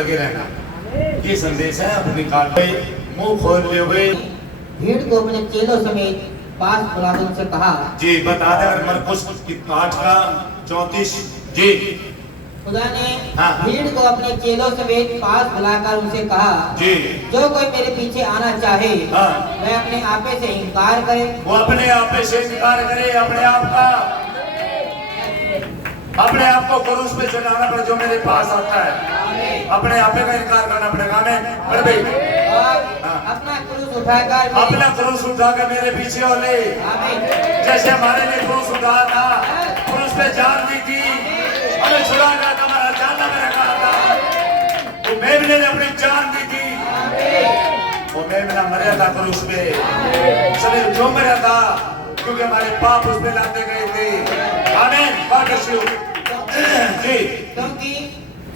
लगे रहना। ये संदेश है अपनी काट भाई मुंह खोल लियो भाई। भीड़ को अपने चेलों समेत पास बुलाकर उनसे कहा, जी बता दे अगर मरकुस 8 का 34 जी। खुदा ने हाँ। भीड़ को अपने चेलों समेत पास बुलाकर उनसे कहा, जी जो कोई मेरे पीछे आना चाहे हाँ। वह अपने आपे से इनकार करे। वो अपने आप से इनकार करे, अपने आप का, अपने आप को क्रूस पे चढ़ाना पर जो मेरे पास आता है अपने आप का इनकार करना पड़ेगा। अरे भाई और हाँ। अपना क्रूस उठाकर अपना क्रूस उठाकर मेरे पीछे हो ले। जैसे हमारे लिए क्रूस उठाया था, क्रूस पे जान दी थी, हमें छुड़ा गया था, हमारा जानना में रखा था। वो मेमने ने अपनी जान दी थी, वो मेमना मरा था क्रूस पे। सभी क्यों मरा था? क्योंकि हमारे पाप उस पे लाते गए थे। आमीन। जी क्योंकि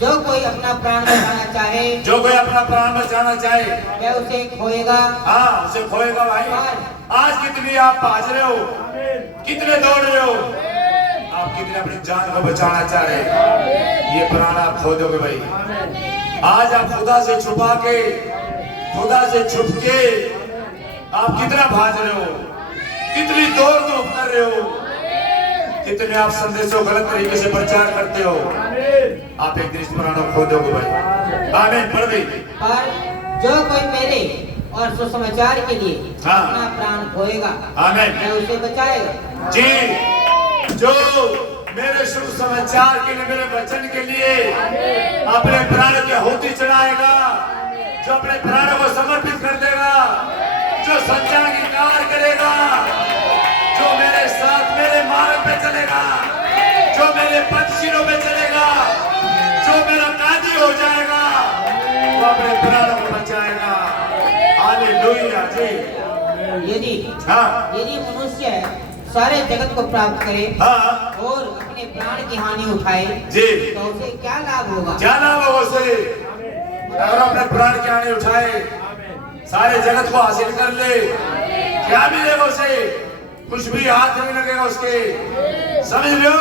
जो कोई अपना प्राण बचाना चाहे, जो कोई अपना प्राण बचाना चाहे वह उसे खोएगा। हाँ उसे खोएगा भाई। आज कितनी आप भाज रहे हो, कितने दौड़ रहे हो, आप कितने अपनी जान को बचाना चाह रहे हैं, ये प्राण आप खो दोगे भाई। आज आप खुदा से छुपा के, खुदा से छुप के आप कितना भाज रहे हो, कितनी दौड़ धूप कर रहे हो, कितने आप संदेशों गलत तरीके से प्रचार करते हो, आप एक दृष्टि प्राणों खो दोगे भाई। आमीन। पढ़ दी। पर जो कोई मेरे और सुसमाचार के लिए हाँ। अपना प्राण खोएगा, आमीन। वह उसे बचाएगा। जी जो मेरे शुभ समाचार के लिए, मेरे वचन के लिए अपने प्राण की आहुति चढ़ाएगा, जो अपने प्राणों को समर्पित कर देगा, जो सच्चा अंगीकार करेगा, जो मेरे साथ मेरे मार्ग पे चलेगा, जो मेरे पक्षियों पे चलेगा, जो मेरा कादी हो जाएगा, वो अपने प्राणों को बचाएगा। हालेलुया। जी यदि हाँ यदि मनुष्य सारे जगत को प्राप्त करे हाँ और अपने प्राण की हानि उठाए जी तो उसे क्या लाभ होगा? क्या नाम है वो से? अगर अपने प्राण की हानि उठाए, सारे जगत को हासिल कर ले, क्या मिलेगा उसे? कुछ भी हाथ नहीं लगेगा उसके। समझ लो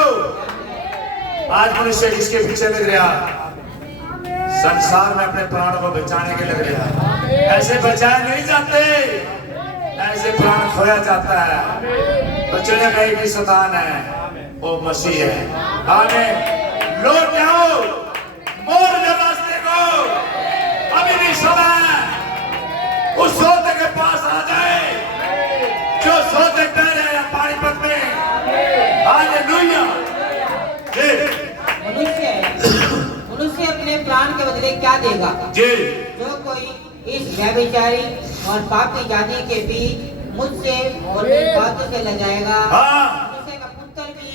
आज मनुष्य किसके पीछे लग रहा? संसार में अपने प्राण को बचाने के लग रहा। ऐसे बचाए नहीं जाते, ऐसे प्राण खोया जाता है। बचने का एक ही शैतान है, वो मसीह है। आमीन। लौट आओ, मोड़ दो रास्ते को, अभी भी समय है। उस सोते के पास आ जाए जो सोते पहले पानीपत में। हालेलुया। मनुष्य अपने प्राण के बदले क्या देगा? जी जो कोई इस व्यभिचारी और पापी जाति के बीच मुझसे और मेरी बातों से लग जाएगा। हाँ मनुष्य का पुत्र भी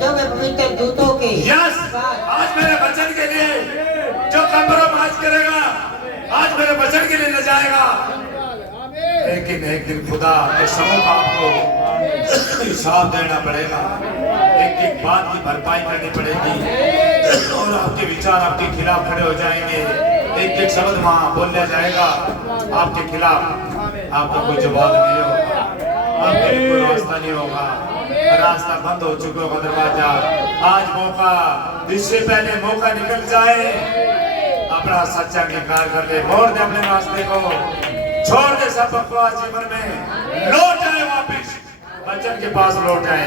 जो मैं पवित्र दूतों के यस। आज मेरे वचन के लिए जो कंप्रोमाइज करेगा, आज मेरे वचन के लिए ले जाएगा। लेकिन एक दिन खुदा के समूह का आपको हिसाब देना पड़ेगा, एक एक बात की भरपाई करनी पड़ेगी और आपके विचार आपके खिलाफ खड़े हो जाएंगे। एक एक शब्द वहां बोला जाएगा आपके खिलाफ, आपका कोई जवाब नहीं होगा, आपके लिए कोई रास्ता नहीं होगा, रास्ता बंद हो चुका होगा दरवाजा। आज मौका, इससे पहले मौका निकल जाए, अपना सच्चा अंगीकार कर ले, मोड़ दे अपने रास्ते को, छोड़ दे सब बकवास जीवन में, लौट आए वापिस वचन के पास लौट आए।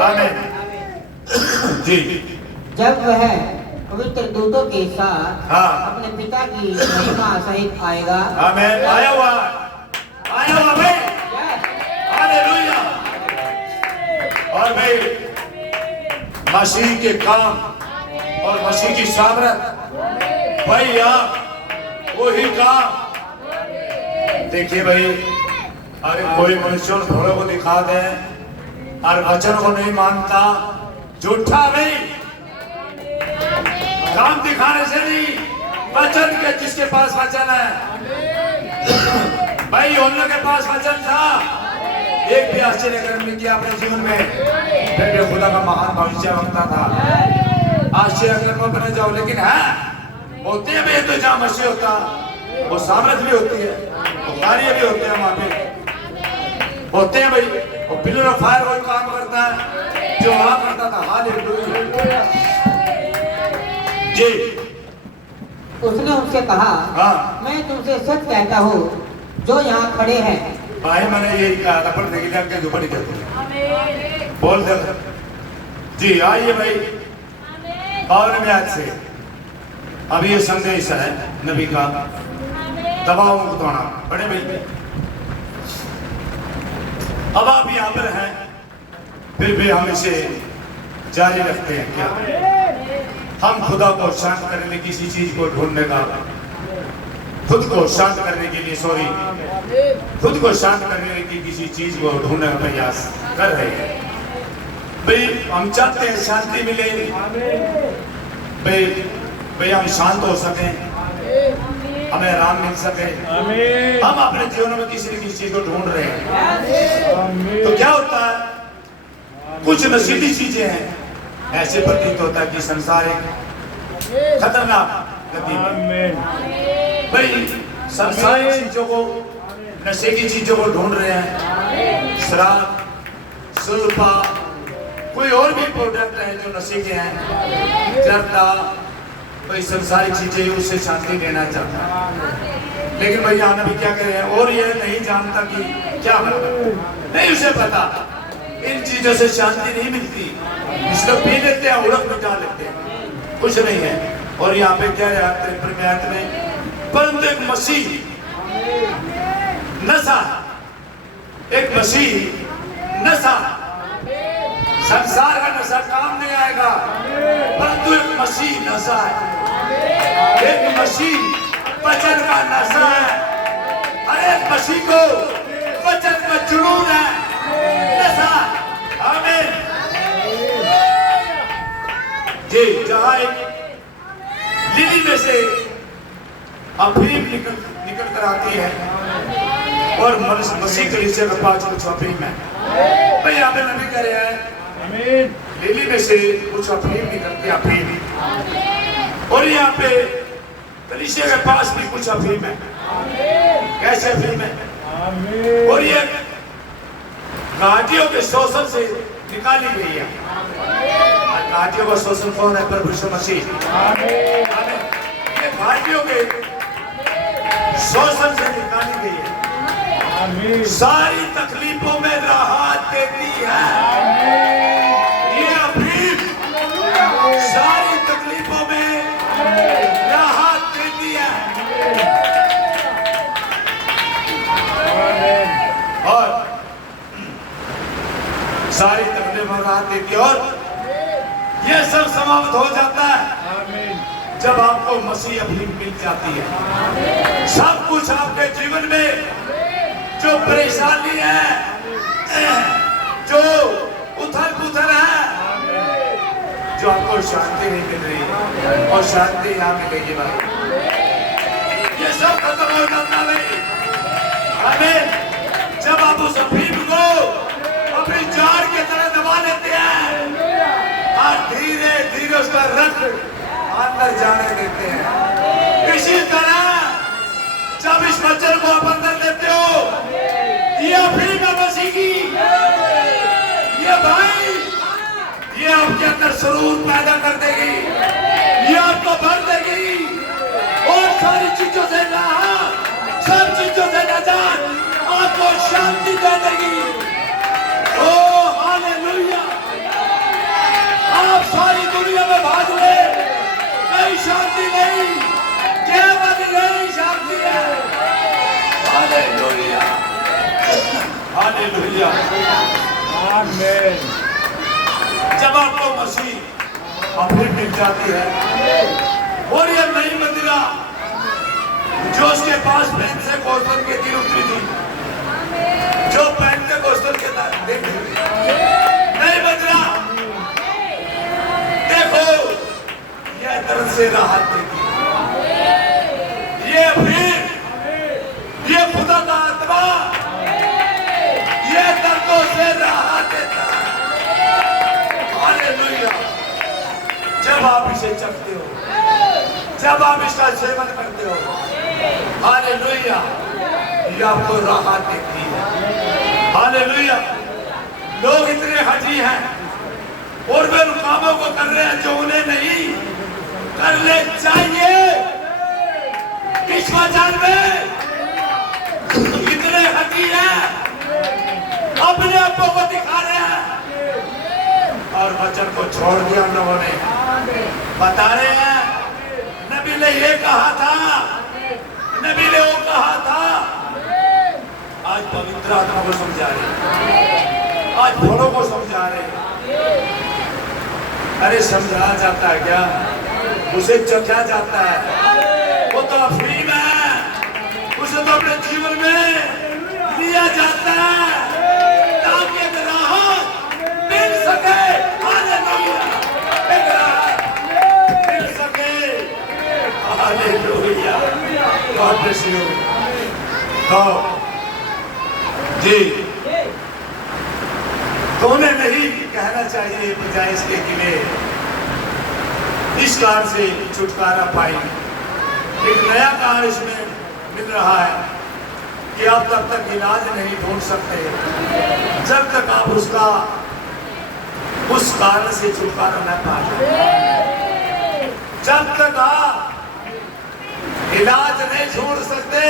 आमीन। जी जब वह पवित्र दूतों के साथ हाँ। अपने पिता की महिमा सहित आएगा। आमीन। आया हुआ भाई। हालेलुया। और भाई मसीह के काम और मसीह की सामर्थ भाई आप वही काम। देखिए भाई, अरे कोई मनुष्य घोड़ों को दिखा दे और वचन को नहीं मानता, झूठा नहीं। काम दिखाने से नहीं, वचन के जिसके पास वचन है भाई, यूहन्ना के पास वचन था, एक भी आश्चर्य कर्म नहीं किया अपने जीवन में, फिर भी खुदा का महान भविष्यवक्ता था। आश्चर्य कर्म बने जाओ, लेकिन है होते हैं भाई, तो जहाँ मसीह होता वो सामर्थ भी होती है, वो कार्य भी होते हैं, वहां पे होते हैं भाई। वो पिलर ऑफ फायर वही काम करता है जो वहां करता था। हालेलुया। जी उसने उनसे कहा, हाँ मैं तुमसे सच कहता हूँ, जो यहाँ खड़े हैं। भाई मैंने यही कहा था, पढ़ने के लिए आपके ऊपर ही कहते बोल दे जी। आइए भाई, और में आज से अब ये संदेश है नबी का, दबाव मुक्त होना। बड़े भाई अब आप यहाँ पर हैं, फिर भी हम इसे जारी रखते हैं। क्या हम खुदा को शांत करने, किसी चीज को ढूंढने का, खुद को शांत करने के लिए खुद को शांत करने की किसी चीज को ढूंढने का प्रयास कर रहे हैं। भाई हम चाहते हैं शांति मिले, भाई हम शांत हो सके, हमें आराम मिल सके। हम अपने जीवन में किसी न किसी चीज को ढूंढ रहे हैं। तो क्या होता है, कुछ नशीली चीजें हैं, ऐसे प्रतीत होता है कि संसार एक खतरनाक गति में, भाई संसारिक चीजों को, नशे की चीजों को ढूंढ रहे हैं। शराब, सुल्फा, कोई और भी प्रोडक्ट है जो नशे के हैं, जर्दा, भाई संसारिक चीजें, उससे शांति लेना चाहता है। लेकिन भैया नबी क्या कह रहे हैं, और ये नहीं जानता कि क्या मतलब, नहीं उसे पता इन चीजों से शांति नहीं मिलती, इसको पी लेते हैं, उड़क मिटा लेते हैं, कुछ नहीं है। और यहाँ पे क्या है में, परंतु एक मसीह नशा, एक मसीह नशा, संसार का नशा काम नहीं आएगा, परंतु एक मसीह नशा है, एक मसीह वचन का नशा है। हर एक मसीह को वचन का जुनून है, नशा। आमीन जी। जहाँ एक लिली में से अफीम निकल कर आती है, और मसीह कलीसिया के पास कुछ अफीम है। भाई यहाँ पे नबी कह रहे हैं, लिली में से कुछ अफीम निकलती है, अफीम। और यहाँ पे कलीसिया के पास भी कुछ अफीम है। कैसे अफीम है? और ये घाटियों के शोषण से निकाली गई है। घाटियों का शोषण कौन है? प्रभु यीशु मसीह। ये घाटियों के शोषण से निकाली गई है, सारी तकलीफों में राहत देती है। ये अफीम सारी तकलीफों में राहत देती है, और सारी तकलीफों में राहत देती है। और ये सब समाप्त हो जाता है जब आपको मसीह अफीम मिल जाती है। सब कुछ आपके जीवन में जो परेशानी है, जो उथल पुथल है, जो आपको शांति नहीं मिल रही है, और शांति यहाँ मिलेगी भाई, ये सब खत्म हो जाता है। आमीन। जब आप उस अफीम को अपनी जाड़ के तरह दबा लेते हैं और धीरे धीरे उसका रंग अंदर जाने देते हैं, इसी तरह जब इस वचन को आप अंदर लेते हो, ये अफीम है मसीह की, ये भाई, ये आपके अंदर सुरूर पैदा कर देगी, ये आपको भर देगी, और सारी चीजों से राहत, सब चीजों से नजात, आपको शांति दे देगी। ओ हालेलुया। आप सारी दुनिया में भाग ले, कहीं शांति नहीं, केवल यही शांति है। हालेलुया, हालेलुया, आमीन। जब आपको मसीह अफीम मिल जाती है, और ये नई मंदिरा जो उसके पास पेंटेकोस्टल के दिन उतरी थी, जो पेंटेकोस्टल के दिन नई मंदिरा, देखो यह दर्द से राहत देगी, ये अफीम, ये खुदा का आत्मा, ये दर्दों से राहत देता है। हालेलुया। जब आप इसे चखते हो, जब आप इसका सेवन करते हो, हालेलुया, ये आपको राहत देती है। हालेलुया। लोग इतने हजी हैं और वे उन कामों को कर रहे हैं जो उन्हें नहीं करने चाहिए, इस वचन में इतने हकी हैं, अपने आपों को दिखा रहे हैं और वचन को छोड़ दिया हम लोगों ने। बता रहे हैं नबी ने ये कहा था, नबी ने वो कहा था। आज पवित्र आत्मा को समझा रहे, आज घोड़ों को समझा रहे। अरे समझाया जाता है क्या? उसे चखा जाता है, वो तो अफीम है, उसे तो अपने जीवन में लिया जाता है ताकि एक राहत मिल सके। हालेलुया, एक राहत मिल सके। Hallelujah, God bless you. तो जी, तो उन्हें नहीं कहना चाहिए बजाय इसके कि वे इस कार से छुटकारा पाई। एक नया कार इसमें मिल रहा है कि आप तब तक इलाज नहीं ढूंढ सकते जब तक आप उसका उस कारण से छुटकारा न पा जाए। जब तक आप इलाज नहीं ढूंढ सकते,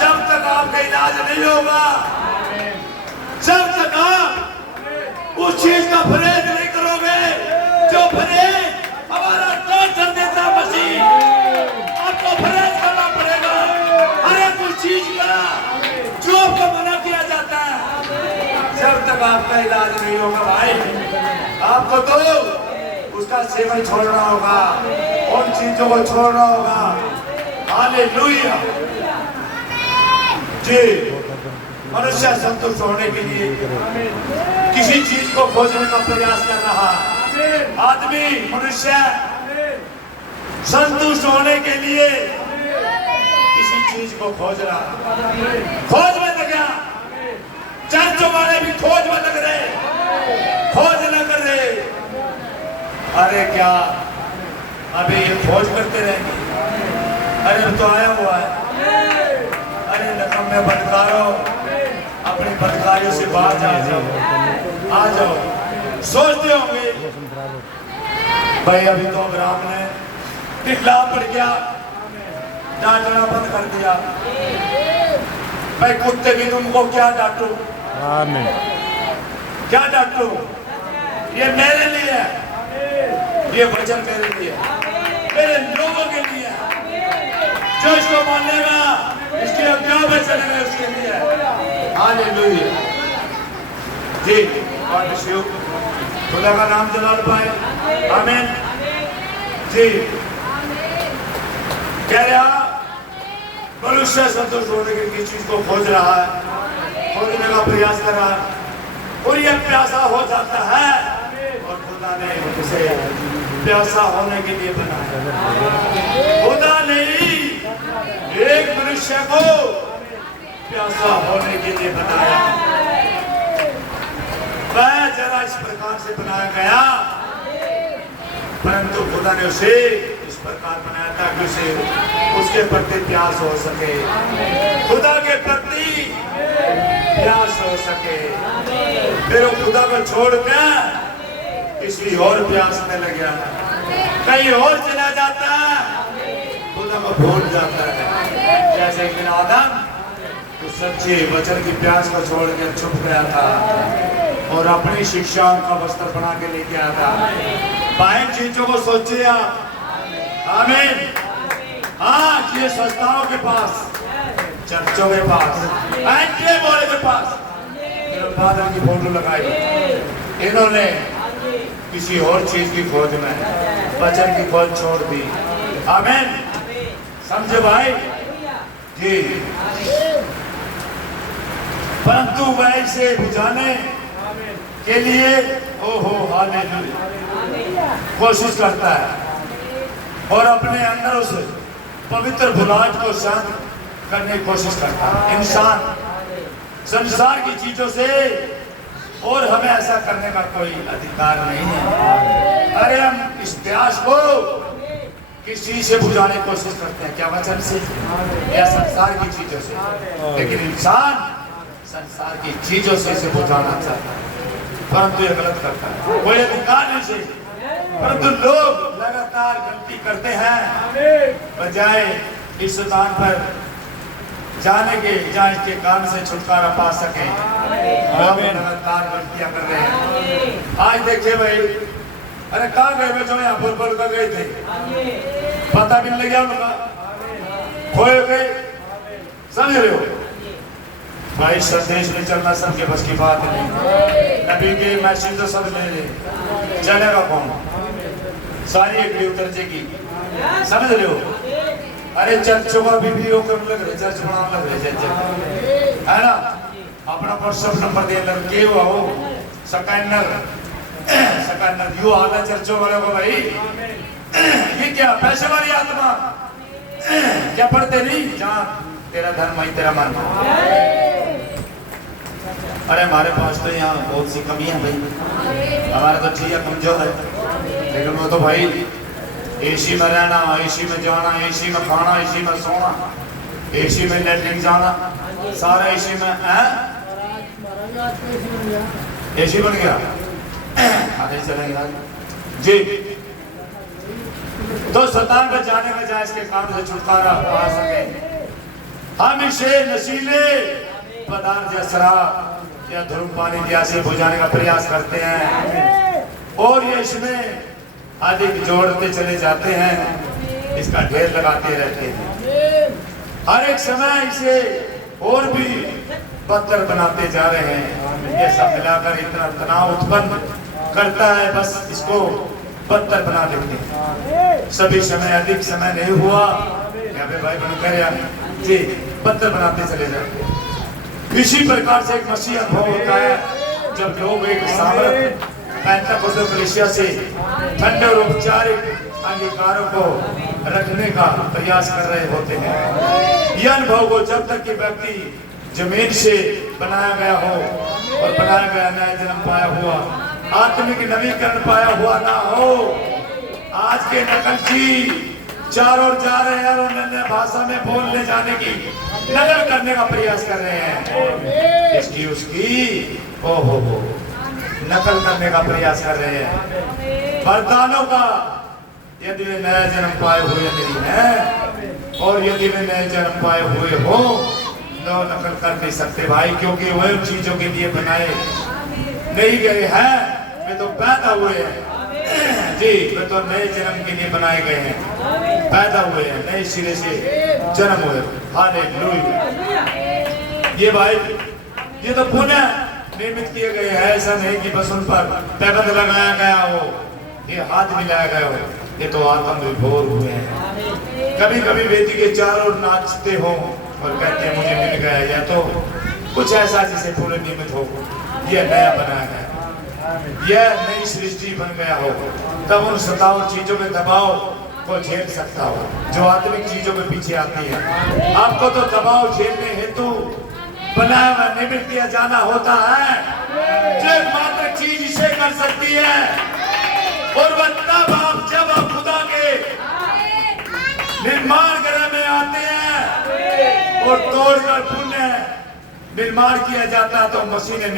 जब तक आपका इलाज नहीं होगा, जब तक आप उस चीज का परहेज नहीं करोगे जो परहेज हमारा डॉक्टर देता मसीह, आपको परहेज करना पड़ेगा हर एक उस चीज का जो आपको मना किया जाता है। जब तक आपका इलाज नहीं होगा भाई, आपको तो उसका सेवन छोड़ना होगा, उन चीजों को छोड़ना होगा। हालेलुया जी। मनुष्य संतुष्ट होने के लिए किसी चीज को खोजने का प्रयास कर रहा है। आदमी मनुष्य संतुष्ट होने के लिए किसी चीज को खोज रहा है। खोज में लग गया, चर्चों वाले भी खोज में लग रहे, खोज न कर रहे। अरे क्या अभी ये खोज करते रहेंगे? अरे तो आया हुआ है। अरे नकम्मे बदकारो, अपनी बदकारियों से बाहर आ जाओ, आ जाओ। सोचते होंगे भाई अभी तो अब्राहम ने टिकला पड़ गया, डांटना बंद कर दिया। मैं कुत्ते भी तुमको क्या डांटू, क्या डांटू? ये मेरे लिए है, ये वचन मेरे लिए, मेरे लोगों के लिए है। जो इसको मानेगा, इसके आज्ञा में चलेगा, उसके लिए। हालेलुया जी, गॉड ब्लेस यू। खुदा का नाम जलाल पाए। आमीन जी। कह रहा मनुष्य संतुष्ट होने की किसी चीज को खोज रहा है, खोजने का प्रयास कर रहा है और यह प्यासा हो जाता है और खुदा ने उसे प्यासा होने के लिए बनाया। खुदा ने एक मनुष्य को प्यासा होने के लिए बनाया। वह जरा इस प्रकार से बनाया गया, परंतु खुदा ने उसे इस प्रकार बनाया ताकि उसे उसके प्रति प्यास हो सके, खुदा के प्रति प्यास हो सके। फिर वो खुदा को छोड़कर किसी और प्यास में लग गया, कहीं और चला जाता है, खुदा को भूल जाता है। जैसे एक दिन आदम तो सच्चे वचन की प्यास को छोड़कर छुप गया था और अपनी शिक्षाओं का वस्त्र बना के लेके आया था। बाहर चीजों को सोचिए आप। आमीन। हाँ, ये संस्थाओं के पास, चर्चों के पास, एंट्री बोले के पास फादर की फोटो लगाई। इन्होंने किसी और चीज की खोज में वचन की खोज छोड़ दी। आमीन। समझे भाई जी। परंतु वह इसे बुझाने के लिए ओहो हालेलुया कोशिश करता है और अपने अंदर उस पवित्र बुलाहट को शांत करने की कोशिश करता है। इंसान संसार की चीजों से, और हमें ऐसा करने का कोई अधिकार नहीं है। अरे हम इस प्यास को किस चीज से बुझाने की कोशिश करते हैं? क्या वचन से या संसार की चीजों से? लेकिन इंसान संसार की चीजों से इसे बुझाना चाहता है, परंतु ये गलत करता है। कोई अधिकार नहीं से, परंतु लोग लगातार गलती करते हैं बजाय इस स्थान पर जाने के जहाँ इसके काम से छुटकारा पा सके। हम लगातार गलतियां कर रहे हैं। आज देखिए भाई, अरे कहाँ गए बच्चों, यहाँ बोल कर गए थे, पता भी नहीं लग गया उनका, खोए गए, समझ रहे हो भाई। संदेश में चलना सबके बस की बात नहीं। नबी के मैसेज तो सब ले ले, चलेगा कौन? सारी एक उतर जाएगी, समझ रहे हो। अरे चर्चों का भी करने लग रहे, चर्च बनाने लग रहे, चर्च है ना, अपना व्हाट्सएप नंबर दे लग के वो स्कैनर यू आता चर्चों वालों को भाई। ये क्या पैसे वाली आत्मा, क्या पढ़ते नहीं, जहाँ तेरा धर्म वही तेरा मन। अरे हमारे पास तो यहाँ बहुत सी कमी है भाई, हमारा तो ठीक है, कमजोर है, लेकिन वो तो भाई एसी में रहना, एसी में जाना, एसी में खाना, एसी में सोना, एसी में लैट्रिन जाना, सारा एसी में है, एसी बन गया। आगे चलेंगे जी। तो शैतान पर जाने में जाए इसके काम से छुटकारा पा सके। हम इसे नशीले पदार्थ या शराब या धूम्रपान इत्यादि से बुझाने का प्रयास करते हैं और ये इसमें अधिक जोड़ते चले जाते हैं, इसका ढेर लगाते रहते हैं। हर एक समय इसे और भी बदतर बनाते जा रहे हैं। ये सब मिलाकर इतना तनाव उत्पन्न करता है, बस इसको बदतर बना देते हैं। सभी समय अधिक समय नहीं हुआ, भाई बनकर जी बदतर बनाते चले जाते हैं। इसी प्रकार से एक मसीह अनुभव होता है जब लोग एक सामर्थ कलीसिया से ठंडे और औपचारिक अंगीकारों को रखने का प्रयास कर रहे होते हैं। यह अनुभव को जब तक कि व्यक्ति जमीन से बनाया गया हो और बनाया गया नया जन्म पाया हुआ, आत्मिक नवीकरण पाया हुआ ना हो। आज के नकलची चारों ओर जा रहे हैं और अन्य भाषा में बोलने जाने की नकल करने का प्रयास कर रहे हैं, इसकी उसकी हो नकल करने का प्रयास कर रहे हैं। वरदानों का यदि वे नया जन्म पाए हुए नहीं है और यदि वे नए जन्म पाए हुए हो तो नकल कर नहीं सकते भाई, क्योंकि वह उन चीजों के लिए बनाए नहीं गए हैं, वे तो पैदा हुए हैं जी, वे तो नए जन्म के लिए बनाए गए हैं, पैदा हुए हैं, नए सिरे से जन्म हुए। हालेलुया। ये भाई ये तो पुनः निर्मित किए गए हैं, ऐसा नहीं कि बस उन पर पैबंद लगाया गया हो, ये हाथ मिलाया गया हो, ये तो आत्म विभोर हुए हैं। कभी कभी वेदी के चारों ओर नाचते हो और कहते हैं मुझे मिल गया, या तो कुछ ऐसा जिसे पूरे नियमित हो, यह नया बनाया गया, यह नई सृष्टि बन गया हो, तब उन सताऊ चीजों के दबाव को झेल सकता हो जो आत्मिक चीजों के पीछे आती है। आपको तो दबाव झेलने हेतु बनाया हुआ निर्मित किया जाना होता है, जो एकमात्र चीज इसे कर सकती है। और तब आप जब आप खुदा के निर्माण गृह में आते हैं और तोड़कर पुण्य निर्माण किया जाता है, तो मसीह ने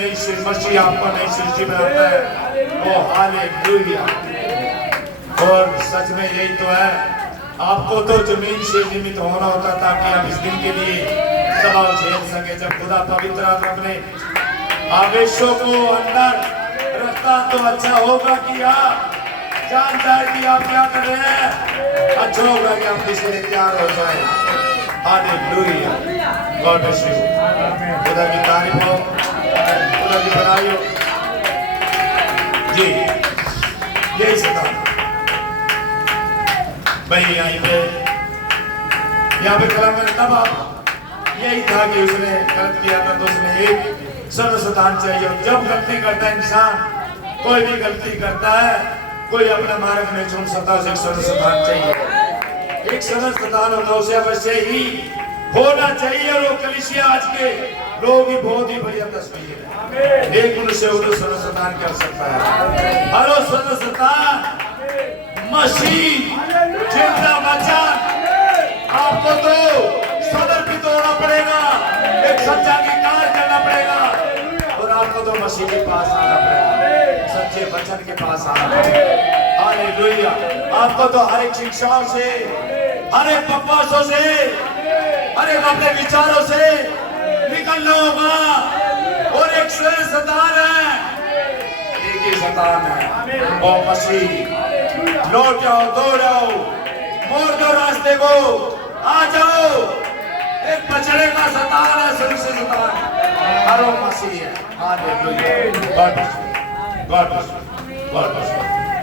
मसीह आपको नई सृष्टि बनाता है। ओ हालेलुया। और सच में यही तो है, आपको तो जमीन से निमित्त होना होता ताकि आप इस दिन के लिए दबाव झेल सके। जब खुदा पवित्र आत्मा अपने आवेशों को अंदर रखता तो अच्छा होगा कि आप जानता है कि आप क्या कर रहे हैं, अच्छा होगा कि आप इसके लिए तैयार हो जाए। हालेलुया। God bless you. खुदा की तारीफ हो, खुदा की बड़ाई हो जी। यही सदा भाई यहाँ पे कलम में तब आप यही था कि उसने गलत किया था तो उसने एक सर्वसतान चाहिए। जब गलती करता है इंसान, कोई भी गलती करता है, कोई अपना मार्ग नहीं छोड़ सकता, उसे एक सर्वसतान चाहिए। एक सर्वसतान होता उसे अवश्य ही होना चाहिए। और वो कलीसिया आज के लोग ही बहुत ही बढ़िया तस्वीर है। एक मनुष्य हो तो सर्वसतान की आवश्यकता है। और वो सर्वसतान मसीह जिंदा बचा, आपको तो समर्पित होना पड़ेगा, एक सच्चा अंगीकार करना पड़ेगा और आपको तो मसीह के पास आना पड़ेगा, सच्चे वचन के पास आना पड़ेगा। हालेलुया। आपको तो हर एक शिक्षाओं से, हर एक बकवासों से और एक अपने विचारों से निकलना होगा। और एक शैतान है, एक ही शैतान है, ओ मसीह। लौट जाओ, दौड़ आओ, मोड़ दो रास्ते को, आ जाओ। एक बछड़े का शैतान है, शुरू से शैतान है, हर वो मसीह है। Hallelujah. God bless you, God bless you, God bless you.